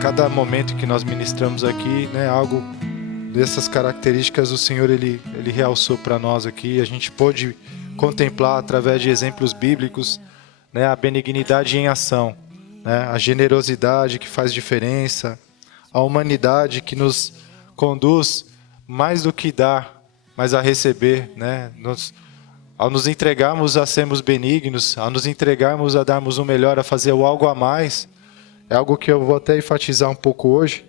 cada momento que nós ministramos aqui, né, algo dessas características o Senhor ele realçou para nós aqui. A gente pôde contemplar através de exemplos bíblicos, né, a benignidade em ação, né, a generosidade que faz diferença, a humanidade que nos conduz mais do que dar, mas a receber, né? Ao nos entregarmos a sermos benignos, ao nos entregarmos a darmos o melhor, a fazer o algo a mais, é algo que eu vou até enfatizar um pouco hoje.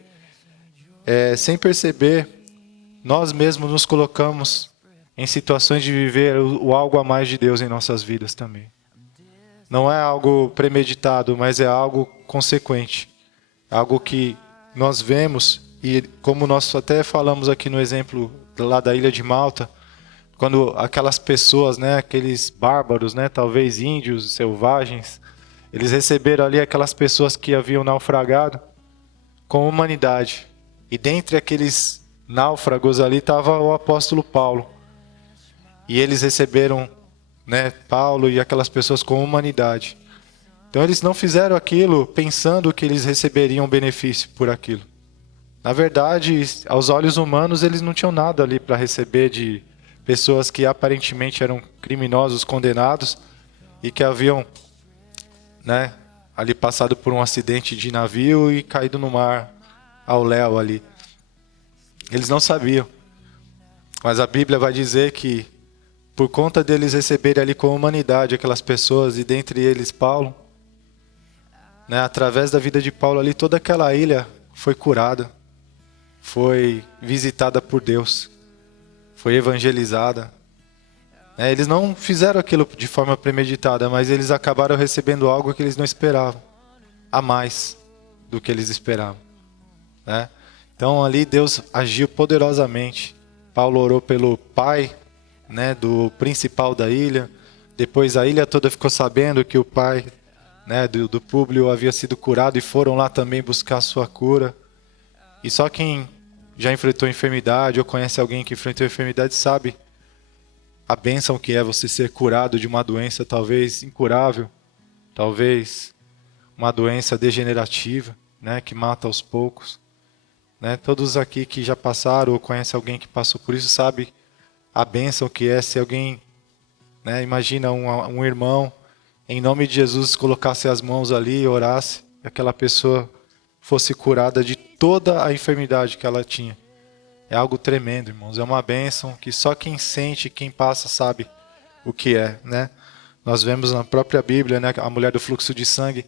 Sem perceber, nós mesmos nos colocamos em situações de viver o algo a mais de Deus em nossas vidas também. Não é algo premeditado, mas é algo consequente. Algo que nós vemos, e como nós até falamos aqui no exemplo lá da Ilha de Malta, quando aquelas pessoas, né, aqueles bárbaros, né, talvez índios, selvagens, eles receberam ali aquelas pessoas que haviam naufragado com humanidade. E dentre aqueles náufragos ali estava o apóstolo Paulo. E eles receberam, né, Paulo e aquelas pessoas com humanidade. Então eles não fizeram aquilo pensando que eles receberiam benefício por aquilo. Na verdade, aos olhos humanos, eles não tinham nada ali para receber de pessoas que aparentemente eram criminosos, condenados, e que haviam, né, ali passado por um acidente de navio e caído no mar ao léu ali. Eles não sabiam. Mas a Bíblia vai dizer que, por conta deles receberem ali com humanidade aquelas pessoas, e dentre eles Paulo, né, através da vida de Paulo ali, toda aquela ilha foi curada, foi visitada por Deus, foi evangelizada. Eles não fizeram aquilo de forma premeditada, mas eles acabaram recebendo algo que eles não esperavam, a mais do que eles esperavam, né? Então ali Deus agiu poderosamente. Paulo orou pelo pai, né, do principal da ilha. Depois a ilha toda ficou sabendo que o pai, né, do Públio havia sido curado, e foram lá também buscar a sua cura. E só quem já enfrentou enfermidade ou conhece alguém que enfrentou enfermidade sabe a bênção que é você ser curado de uma doença talvez incurável, talvez uma doença degenerativa, né, que mata aos poucos, né? Todos aqui que já passaram ou conhecem alguém que passou por isso sabe a bênção que é se alguém, né, imagina um irmão, em nome de Jesus, colocasse as mãos ali e orasse, e aquela pessoa fosse curada de toda a enfermidade que ela tinha. É algo tremendo, irmãos. É uma bênção que só quem sente, quem passa, sabe o que é, né? Nós vemos na própria Bíblia, né, a mulher do fluxo de sangue,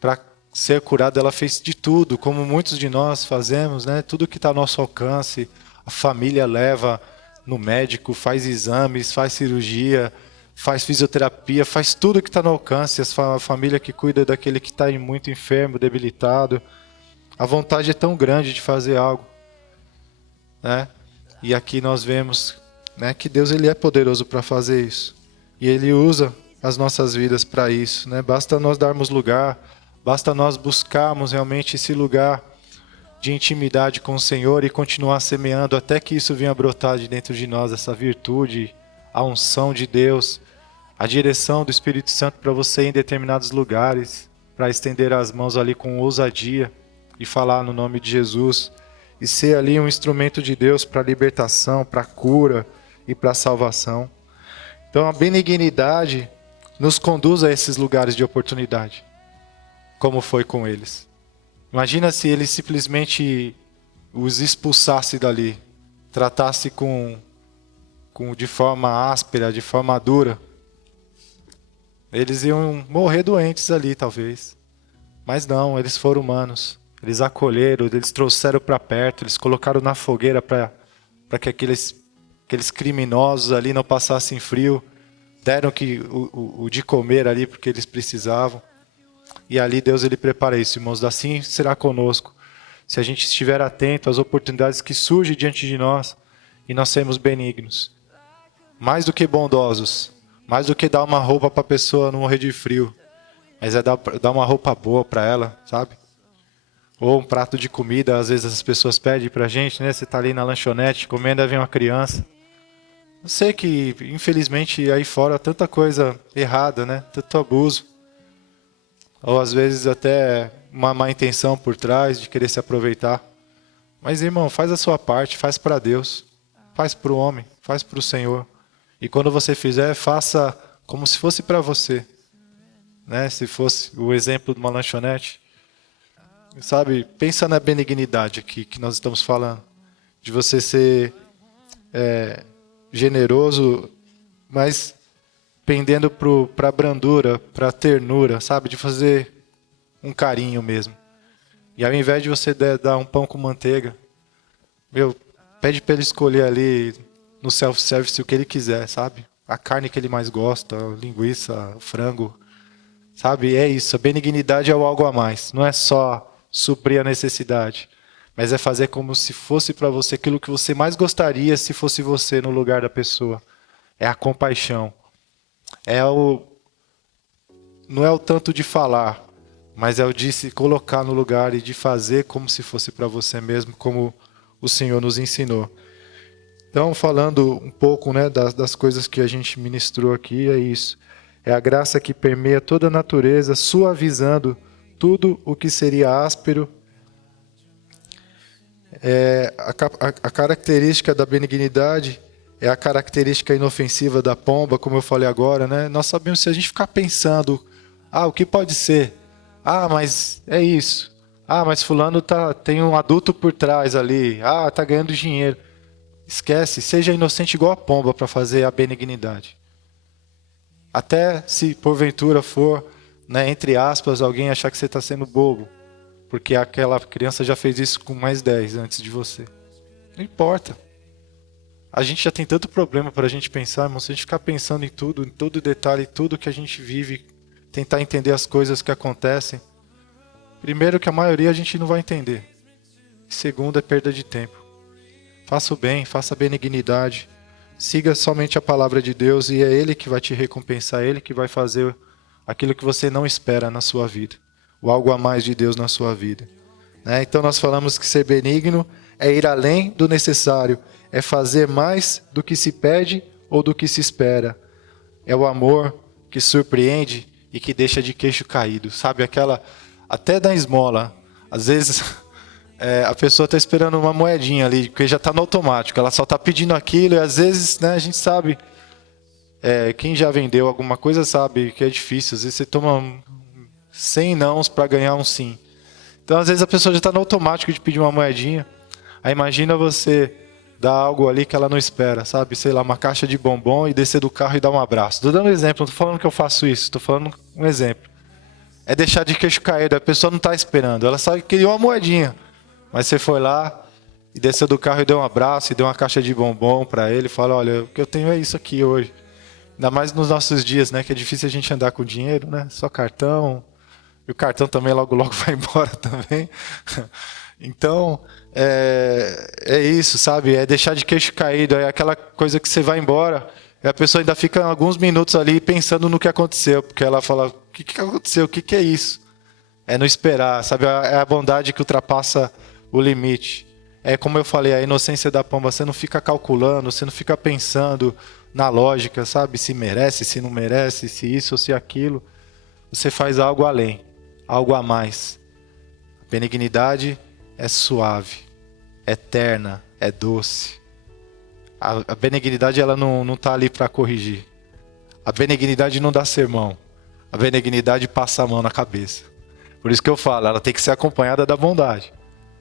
para ser curada, ela fez de tudo, como muitos de nós fazemos, né? Tudo que está ao nosso alcance, a família leva no médico, faz exames, faz cirurgia, faz fisioterapia, faz tudo que está no alcance. A família que cuida daquele que está muito enfermo, debilitado. A vontade é tão grande de fazer algo, né? E aqui nós vemos, né, que Deus ele é poderoso para fazer isso. E Ele usa as nossas vidas para isso, né? Basta nós darmos lugar, basta nós buscarmos realmente esse lugar de intimidade com o Senhor e continuar semeando até que isso venha brotar de dentro de nós, essa virtude, a unção de Deus, a direção do Espírito Santo para você ir em determinados lugares, para estender as mãos ali com ousadia e falar no nome de Jesus, e ser ali um instrumento de Deus para libertação, para cura e para salvação. Então a benignidade nos conduz a esses lugares de oportunidade, como foi com eles. Imagina se ele simplesmente os expulsasse dali, tratasse de forma áspera, de forma dura. Eles iam morrer doentes ali, talvez. Mas não, eles foram humanos. Eles acolheram, eles trouxeram para perto, eles colocaram na fogueira para que aqueles criminosos ali não passassem frio. Deram o de comer ali porque eles precisavam. E ali Deus ele prepara isso, irmãos. Assim será conosco. Se a gente estiver atento às oportunidades que surgem diante de nós e nós sermos benignos. Mais do que bondosos. Mais do que dar uma roupa para a pessoa não morrer de frio. Mas é dar uma roupa boa para ela, sabe? Ou um prato de comida, às vezes as pessoas pedem pra gente, né? Você tá ali na lanchonete comendo, aí vem uma criança. Eu sei que, infelizmente, aí fora tanta coisa errada, né? Tanto abuso. Ou às vezes até uma má intenção por trás, de querer se aproveitar. Mas, irmão, faz a sua parte, faz para Deus, faz para o homem, faz para o Senhor. E quando você fizer, faça como se fosse para você. Né? Se fosse o exemplo de uma lanchonete. Sabe, pensa na benignidade aqui que nós estamos falando. De você ser generoso, mas pendendo para a brandura, para a ternura, sabe? De fazer um carinho mesmo. E ao invés de você dar um pão com manteiga, pede para ele escolher ali no self-service o que ele quiser, sabe? A carne que ele mais gosta, linguiça, frango, sabe? É isso, a benignidade é o algo a mais. Não é só suprir a necessidade, mas é fazer como se fosse para você aquilo que você mais gostaria se fosse você no lugar da pessoa. É a compaixão. Não é o tanto de falar, mas é o de se colocar no lugar e de fazer como se fosse para você mesmo, como o Senhor nos ensinou. Então, falando um pouco, né, das coisas que a gente ministrou aqui, é isso. É a graça que permeia toda a natureza, suavizando tudo o que seria áspero. A característica da benignidade é a característica inofensiva da pomba, como eu falei agora, né? Nós sabemos, se a gente ficar pensando, o que pode ser? Mas é isso. Mas fulano tem um adulto por trás ali. Tá ganhando dinheiro. Esquece, seja inocente igual a pomba para fazer a benignidade. Até se porventura for, né, entre aspas, alguém achar que você está sendo bobo, porque aquela criança já fez isso com mais 10 antes de você. Não importa. A gente já tem tanto problema para a gente pensar, irmão. Se a gente ficar pensando em tudo, em todo detalhe, tudo que a gente vive, tentar entender as coisas que acontecem, primeiro que a maioria a gente não vai entender. Segundo, é perda de tempo. Faça o bem, faça a benignidade. Siga somente a palavra de Deus e é Ele que vai te recompensar, é Ele que vai fazer aquilo que você não espera na sua vida. O algo a mais de Deus na sua vida. Né? Então nós falamos que ser benigno é ir além do necessário, é fazer mais do que se pede ou do que se espera. É o amor que surpreende e que deixa de queixo caído. Sabe, até da esmola. Às vezes a pessoa está esperando uma moedinha ali, porque já está no automático. Ela só está pedindo aquilo e às vezes, né, a gente sabe, quem já vendeu alguma coisa sabe que é difícil. Às vezes você toma 100 nãos para ganhar um sim. Então às vezes a pessoa já está no automático de pedir uma moedinha. Aí imagina você dar algo ali que ela não espera, sabe? Sei lá, uma caixa de bombom e descer do carro e dar um abraço. Estou dando um exemplo, não estou falando que eu faço isso, estou falando um exemplo. É deixar de queixo caído, a pessoa não está esperando, ela só queria uma moedinha. Mas você foi lá e desceu do carro e deu um abraço e deu uma caixa de bombom para ele e fala, olha, o que eu tenho é isso aqui hoje. Ainda mais nos nossos dias, né? Que é difícil a gente andar com dinheiro, né? Só cartão. E o cartão também logo vai embora também. Então, é isso, sabe? É deixar de queixo caído. É aquela coisa que você vai embora e a pessoa ainda fica alguns minutos ali pensando no que aconteceu. Porque ela fala, o que aconteceu? O que é isso? É não esperar, sabe? É a bondade que ultrapassa o limite. É como eu falei, a inocência da pomba. Você não fica calculando, você não fica pensando na lógica, sabe? Se merece, se não merece, se isso ou se aquilo. Você faz algo além, algo a mais. A benignidade é suave, é terna, é doce. A benignidade ela não está ali para corrigir. A benignidade não dá sermão. A benignidade passa a mão na cabeça. Por isso que eu falo, ela tem que ser acompanhada da bondade.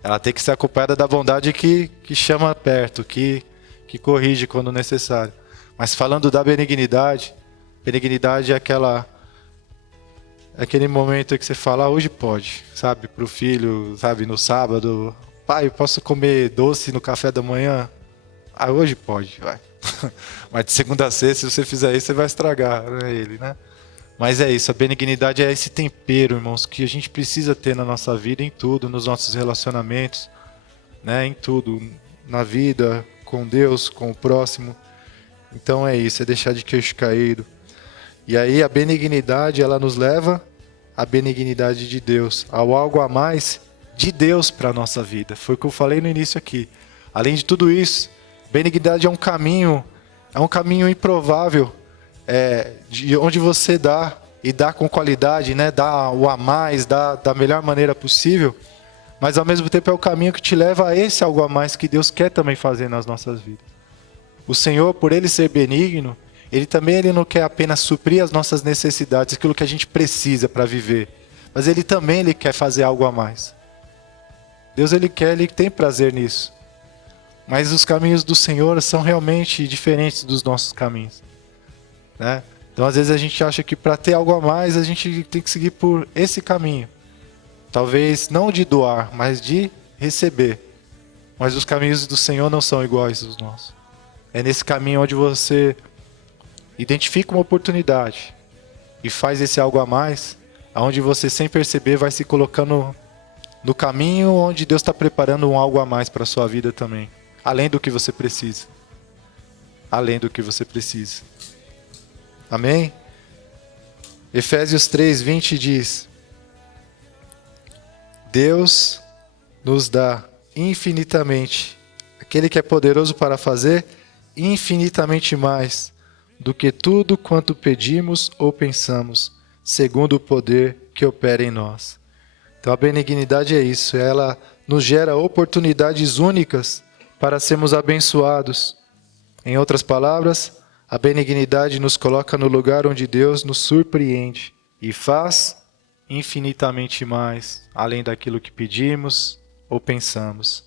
Ela tem que ser acompanhada da bondade que chama perto, que corrige quando necessário. Mas falando da benignidade é aquele momento que você fala, hoje pode, sabe? Para o filho, sabe? No sábado, pai, eu posso comer doce no café da manhã? Hoje pode, vai. Mas de segunda a sexta, se você fizer isso, você vai estragar, né, ele, né? Mas é isso, a benignidade é esse tempero, irmãos, que a gente precisa ter na nossa vida, em tudo, nos nossos relacionamentos, né? Em tudo, na vida, com Deus, com o próximo. Então é isso, é deixar de queixo caído. E aí a benignidade, ela nos leva à benignidade de Deus, ao algo a mais de Deus para a nossa vida. Foi o que eu falei no início aqui. Além de tudo isso, benignidade é um caminho improvável, de onde você dá e dá com qualidade, né? Dá o a mais, dá da melhor maneira possível, mas ao mesmo tempo é o caminho que te leva a esse algo a mais que Deus quer também fazer nas nossas vidas. O Senhor, por Ele ser benigno, Ele não quer apenas suprir as nossas necessidades, aquilo que a gente precisa para viver, mas Ele também quer fazer algo a mais. Deus Ele tem prazer nisso. Mas os caminhos do Senhor são realmente diferentes dos nossos caminhos, né? Então às vezes a gente acha que para ter algo a mais a gente tem que seguir por esse caminho. Talvez não de doar, mas de receber. Mas os caminhos do Senhor não são iguais aos nossos. É nesse caminho onde você identifica uma oportunidade e faz esse algo a mais, aonde você sem perceber vai se colocando no caminho onde Deus está preparando um algo a mais para a sua vida também. Além do que você precisa. Além do que você precisa. Amém? Efésios 3:20 diz: Deus nos dá infinitamente, aquele que é poderoso para fazer infinitamente mais do que tudo quanto pedimos ou pensamos, segundo o poder que opera em nós. Então a benignidade é isso, ela nos gera oportunidades únicas para sermos abençoados. Em outras palavras, a benignidade nos coloca no lugar onde Deus nos surpreende e faz infinitamente mais, além daquilo que pedimos ou pensamos.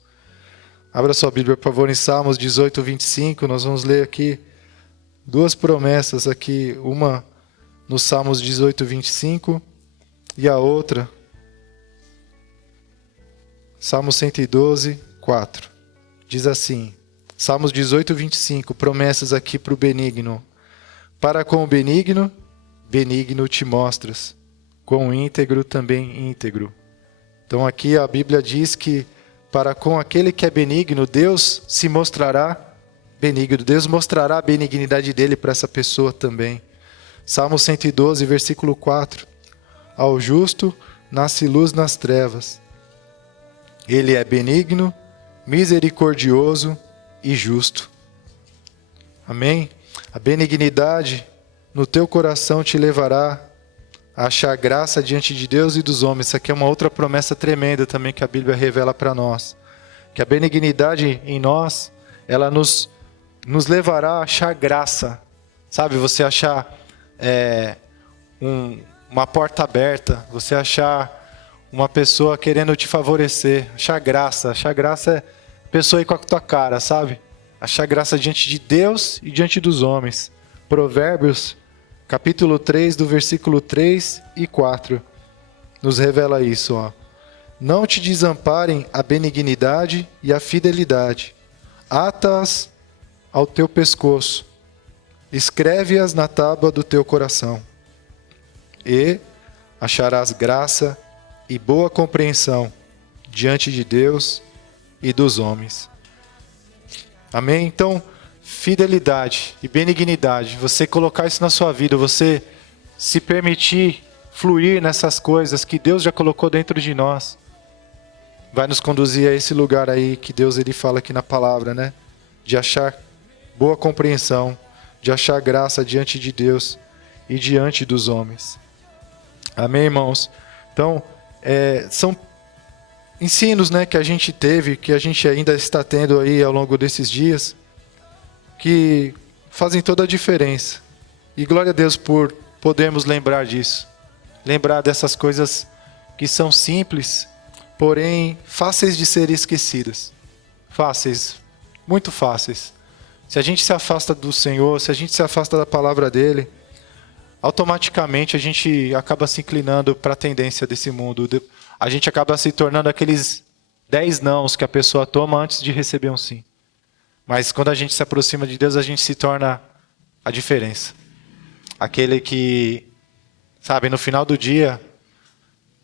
Abra sua Bíblia, por favor, em Salmos 18:25, nós vamos ler aqui duas promessas aqui, uma no Salmos 18:25 e a outra, Salmo 112:4. Diz assim, Salmos 18:25, promessas aqui para o benigno. Para com o benigno, benigno te mostras, com o íntegro também íntegro. Então aqui a Bíblia diz que para com aquele que é benigno, Deus se mostrará benigno. Deus mostrará a benignidade dele para essa pessoa também. Salmo 112, versículo 4. Ao justo nasce luz nas trevas. Ele é benigno, misericordioso e justo. Amém? A benignidade no teu coração te levará a achar graça diante de Deus e dos homens. Isso aqui é uma outra promessa tremenda também que a Bíblia revela para nós. Que a benignidade em nós, ela nos levará a achar graça. Sabe, você achar uma porta aberta, você achar uma pessoa querendo te favorecer, achar graça. Achar graça é pessoa ir com a tua cara, sabe? Achar graça diante de Deus e diante dos homens. Provérbios, capítulo 3, do versículo 3 e 4, nos revela isso, ó. Não te desamparem a benignidade e a fidelidade. Ata-as ao teu pescoço. Escreve-as na tábua do teu coração. E acharás graça e boa compreensão diante de Deus e dos homens. Amém? Então, fidelidade e benignidade, você colocar isso na sua vida, você se permitir fluir nessas coisas que Deus já colocou dentro de nós, vai nos conduzir a esse lugar aí que Deus ele fala aqui na palavra, né? De achar boa compreensão, de achar graça diante de Deus e diante dos homens. Amém, irmãos? Então, são ensinos, né, que a gente teve, que a gente ainda está tendo aí ao longo desses dias, que fazem toda a diferença. E glória a Deus por podermos lembrar disso. Lembrar dessas coisas que são simples, porém fáceis de serem esquecidas. Fáceis, muito fáceis. Se a gente se afasta do Senhor, se a gente se afasta da palavra dele, automaticamente a gente acaba se inclinando para a tendência desse mundo. A gente acaba se tornando aqueles 10 nãos que a pessoa toma antes de receber um sim. Mas quando a gente se aproxima de Deus, a gente se torna a diferença. Aquele que, sabe, no final do dia,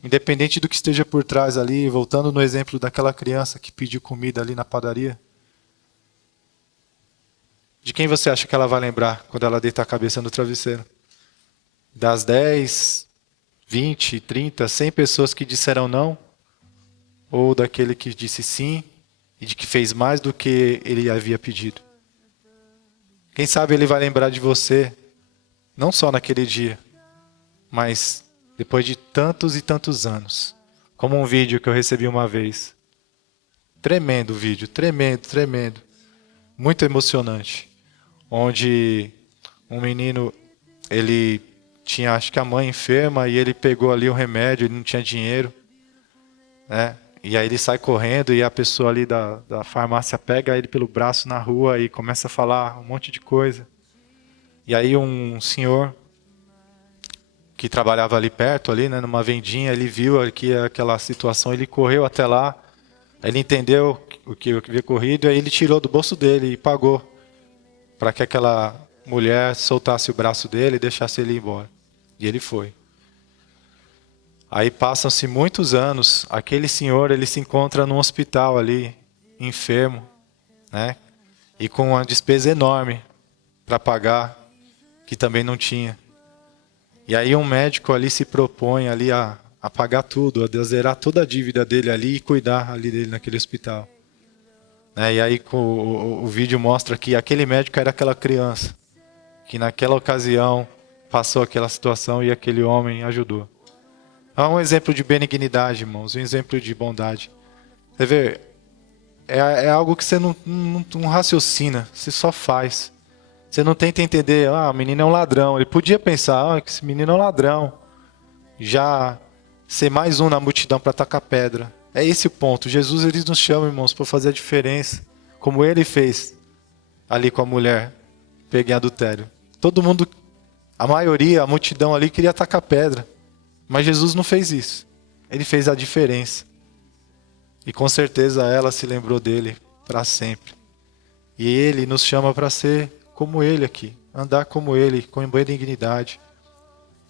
independente do que esteja por trás ali, voltando no exemplo daquela criança que pediu comida ali na padaria, de quem você acha que ela vai lembrar quando ela deitar a cabeça no travesseiro? Das 10, 20, 30, 100 pessoas que disseram não? Ou daquele que disse sim e de que fez mais do que ele havia pedido? Quem sabe ele vai lembrar de você, não só naquele dia, Mas depois de tantos e tantos anos, como um vídeo que eu recebi uma vez, tremendo vídeo, tremendo, tremendo, muito emocionante, onde um menino, ele tinha, acho que a mãe enferma, e ele pegou ali um remédio, ele não tinha dinheiro, né? E aí ele sai correndo e a pessoa ali da farmácia pega ele pelo braço na rua e começa a falar um monte de coisa. E aí um senhor que trabalhava ali perto, ali, né, numa vendinha, ele viu aquela situação, ele correu até lá, ele entendeu o que havia corrido, e aí ele tirou do bolso dele e pagou para que aquela mulher soltasse o braço dele e deixasse ele ir embora. E ele foi. Aí passam-se muitos anos, aquele senhor, ele se encontra num hospital ali, enfermo, né? E com uma despesa enorme para pagar, que também não tinha. E aí um médico ali se propõe ali a pagar tudo, a zerar toda a dívida dele ali e cuidar ali dele naquele hospital. Né? E aí o vídeo mostra que aquele médico era aquela criança, que naquela ocasião passou aquela situação e aquele homem ajudou. É um exemplo de benignidade, irmãos, um exemplo de bondade. Você vê, é algo que você não raciocina, você só faz. Você não tenta entender, o menino é um ladrão. Ele podia pensar, que esse menino é um ladrão. Já ser mais um na multidão para tacar pedra. É esse o ponto. Jesus, ele nos chama, irmãos, para fazer a diferença. Como ele fez ali com a mulher, pega em adultério. Todo mundo, a maioria, a multidão ali queria tacar pedra. Mas Jesus não fez isso. Ele fez a diferença. E com certeza ela se lembrou dele para sempre. E ele nos chama para ser como ele aqui. Andar como ele, com benignidade.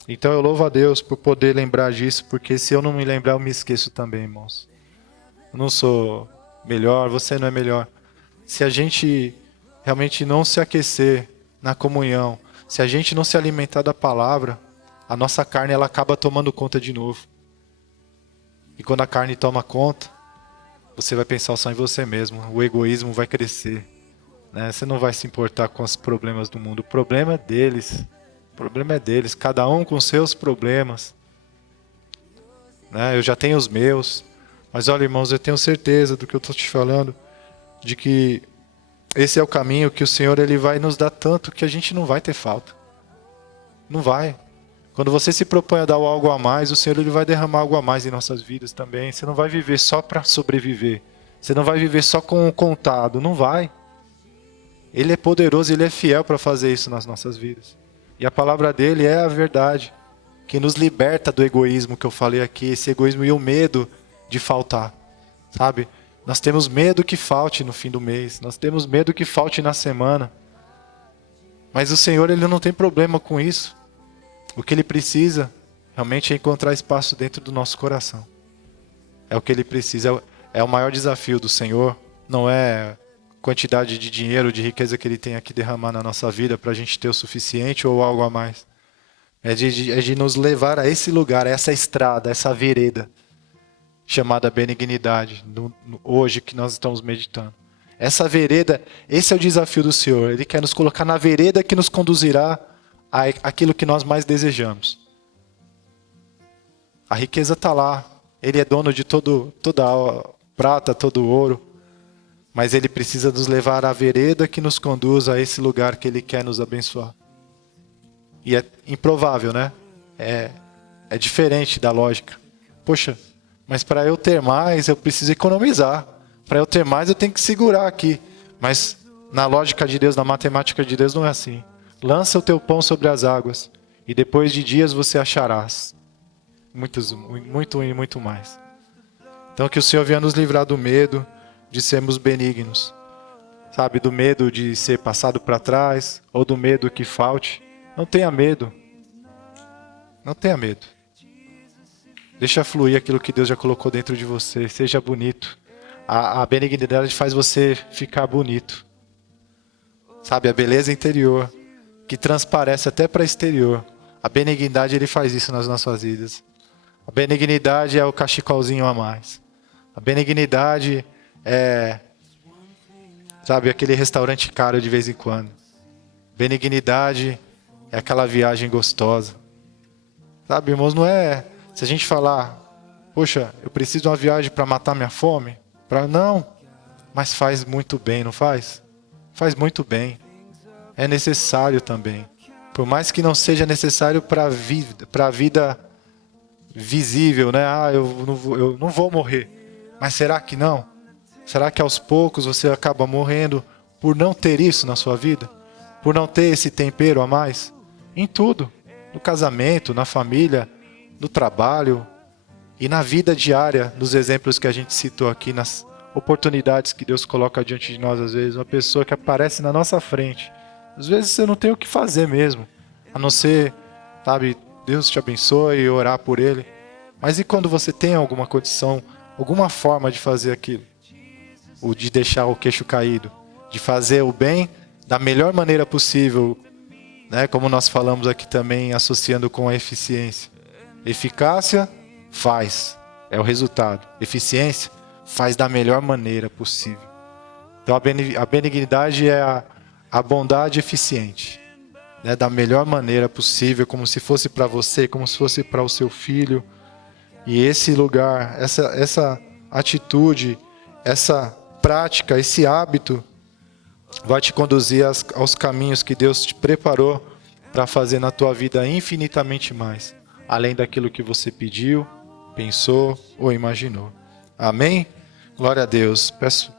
Então eu louvo a Deus por poder lembrar disso, porque se eu não me lembrar, eu me esqueço também, irmãos. Eu não sou melhor, você não é melhor. Se a gente realmente não se aquecer na comunhão, se a gente não se alimentar da palavra, a nossa carne ela acaba tomando conta de novo. E quando a carne toma conta, você vai pensar só em você mesmo. O egoísmo vai crescer. Né? Você não vai se importar com os problemas do mundo. O problema é deles. O problema é deles. Cada um com seus problemas. Né? Eu já tenho os meus. Mas olha, irmãos, eu tenho certeza do que eu estou te falando. De que esse é o caminho que o Senhor ele vai nos dar tanto que a gente não vai ter falta. Não vai. Quando você se propõe a dar algo a mais, o Senhor ele vai derramar algo a mais em nossas vidas também. Você não vai viver só para sobreviver. Você não vai viver só com o contado. Não vai. Ele é poderoso, ele é fiel para fazer isso nas nossas vidas. E a palavra dele é a verdade, que nos liberta do egoísmo que eu falei aqui, esse egoísmo e o medo de faltar, sabe? Nós temos medo que falte no fim do mês, nós temos medo que falte na semana. Mas o Senhor, ele não tem problema com isso. O que ele precisa realmente é encontrar espaço dentro do nosso coração. É o que ele precisa, é o maior desafio do Senhor, não é quantidade de dinheiro, de riqueza que ele tem aqui derramar na nossa vida para a gente ter o suficiente ou algo a mais. É de nos levar a esse lugar, a essa estrada, a essa vereda chamada benignidade, hoje que nós estamos meditando. Essa vereda, esse é o desafio do Senhor. Ele quer nos colocar na vereda que nos conduzirá àquilo que nós mais desejamos. A riqueza está lá. Ele é dono de toda a prata, todo o ouro. Mas ele precisa nos levar à vereda que nos conduz a esse lugar que ele quer nos abençoar. E é improvável, né? É diferente da lógica. Poxa, mas para eu ter mais, eu preciso economizar. Para eu ter mais, eu tenho que segurar aqui. Mas na lógica de Deus, na matemática de Deus, não é assim. Lança o teu pão sobre as águas, e depois de dias você acharás muito e muito mais. Então que o Senhor venha nos livrar do medo de sermos benignos. Sabe, do medo de ser passado para trás, ou do medo que falte. Não tenha medo. Não tenha medo. Deixa fluir aquilo que Deus já colocou dentro de você. Seja bonito. A benignidade faz você ficar bonito. Sabe, a beleza interior, que transparece até para exterior. A benignidade, ele faz isso nas nossas vidas. A benignidade é o cachecolzinho a mais. A benignidade é, sabe, aquele restaurante caro de vez em quando. Benignidade é aquela viagem gostosa. Sabe, irmãos, não é... Se a gente falar, poxa, eu preciso de uma viagem para matar minha fome, não, mas faz muito bem, não faz? Faz muito bem. É necessário também. Por mais que não seja necessário para a vida visível, né? Eu não vou morrer. Mas será que não? Será que aos poucos você acaba morrendo por não ter isso na sua vida? Por não ter esse tempero a mais? Em tudo. No casamento, na família, no trabalho e na vida diária, nos exemplos que a gente citou aqui, nas oportunidades que Deus coloca diante de nós às vezes. Uma pessoa que aparece na nossa frente. Às vezes você não tem o que fazer mesmo. A não ser, sabe, Deus te abençoe e orar por ele. Mas e quando você tem alguma condição, alguma forma de fazer aquilo? Ou de deixar o queixo caído? De fazer o bem da melhor maneira possível, né? Como nós falamos aqui também, associando com a eficiência. Eficácia, faz. É o resultado. Eficiência, faz da melhor maneira possível. Então a benignidade é a bondade eficiente. Né? Da melhor maneira possível, como se fosse para você, como se fosse para o seu filho. E esse lugar, essa atitude, essa prática, esse hábito vai te conduzir aos caminhos que Deus te preparou para fazer na tua vida infinitamente mais, além daquilo que você pediu, pensou ou imaginou. Amém? Glória a Deus. Peço,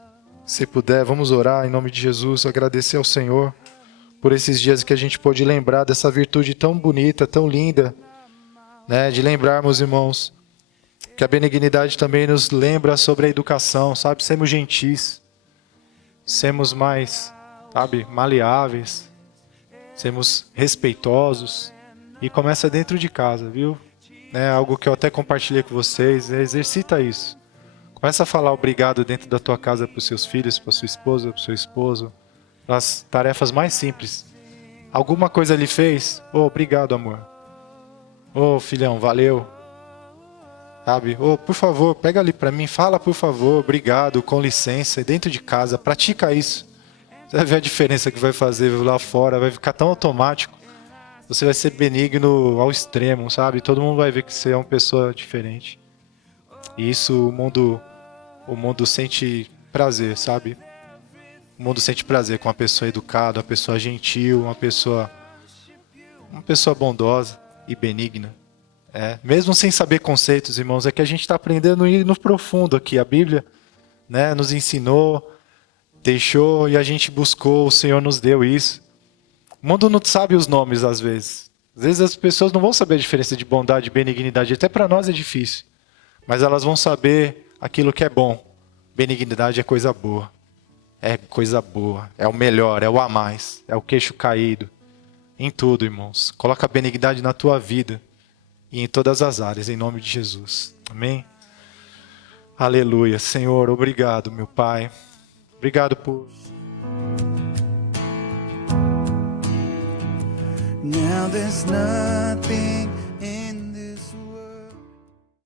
se puder, vamos orar em nome de Jesus, agradecer ao Senhor por esses dias que a gente pôde lembrar dessa virtude tão bonita, tão linda, né? De lembrarmos, irmãos, que a benignidade também nos lembra sobre a educação, sabe? Sermos gentis, sermos mais, sabe, maleáveis, sermos respeitosos. E começa dentro de casa, viu? É algo que eu até compartilhei com vocês, exercita isso. Começa a falar obrigado dentro da tua casa para os seus filhos, para sua esposa, para o seu esposo. As tarefas mais simples. Alguma coisa ele fez? Obrigado, amor. Filhão, valeu. Sabe? Por favor, pega ali para mim, fala por favor, obrigado, com licença, dentro de casa, pratica isso. Você vai ver a diferença que vai fazer lá fora, vai ficar tão automático. Você vai ser benigno ao extremo, sabe? Todo mundo vai ver que você é uma pessoa diferente. E isso o mundo sente prazer, sabe? O mundo sente prazer com uma pessoa educada, uma pessoa gentil, uma pessoa bondosa e benigna. Mesmo sem saber conceitos, irmãos, é que a gente está aprendendo a ir no profundo aqui. A Bíblia, né, nos ensinou, deixou e a gente buscou, o Senhor nos deu isso. O mundo não sabe os nomes às vezes. Às vezes as pessoas não vão saber a diferença de bondade e benignidade. Até para nós é difícil. Mas elas vão saber aquilo que é bom. Benignidade é coisa boa. É coisa boa. É o melhor, é o a mais. É o queixo caído. Em tudo, irmãos. Coloca a benignidade na tua vida. E em todas as áreas, em nome de Jesus. Amém? Aleluia. Senhor, obrigado, meu Pai. Obrigado por... Now there's nothing